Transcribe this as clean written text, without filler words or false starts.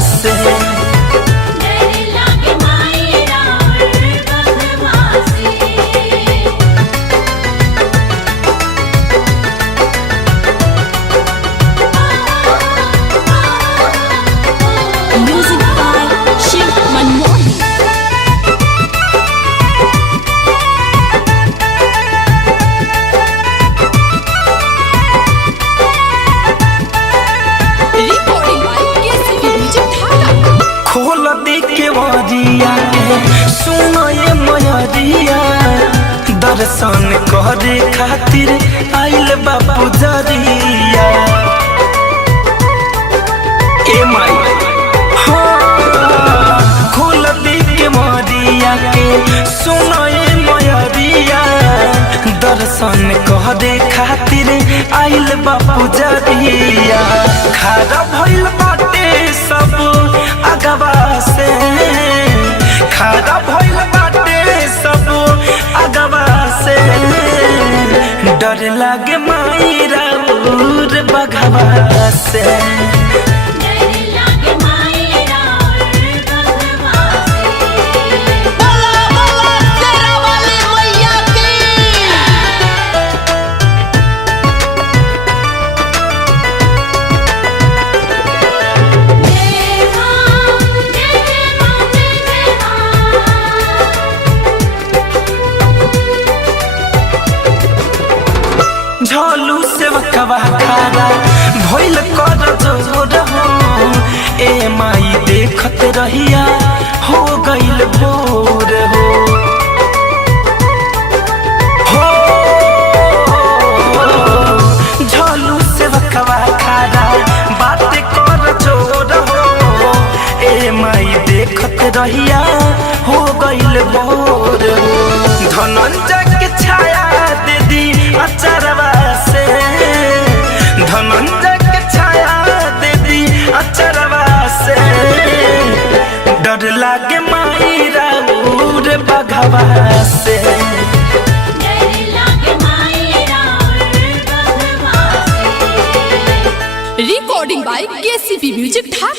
से। खोल दे के वरिया सुनो ये मयरिया, दर्शन करे खातिर आइल बापू जरिया। ए माई हाँ, खोल दे के वरिया के सुनो ये मयरिया, दर्शन करे खातिर आइल बापू जरिया। खारा भइल बाटे सब अगवा से, खारा भइल बाटे सब अगवा से, डर लागे माई राउर बघवा से। झोलू से वकवा खारा भइल कर जोर हो, ए माई देखत रहिया हो गइल भोर हो। झोलू से वकवा खारा बात कर जोर हो, ए माई देखत रहिया हो गइल भोर हो। धनंजय के छाया दे दी अचरवा से, धनंजय के छाया दे दी अचरवा से, डर लागे माई राउर बघवा से। Recording by KCP music.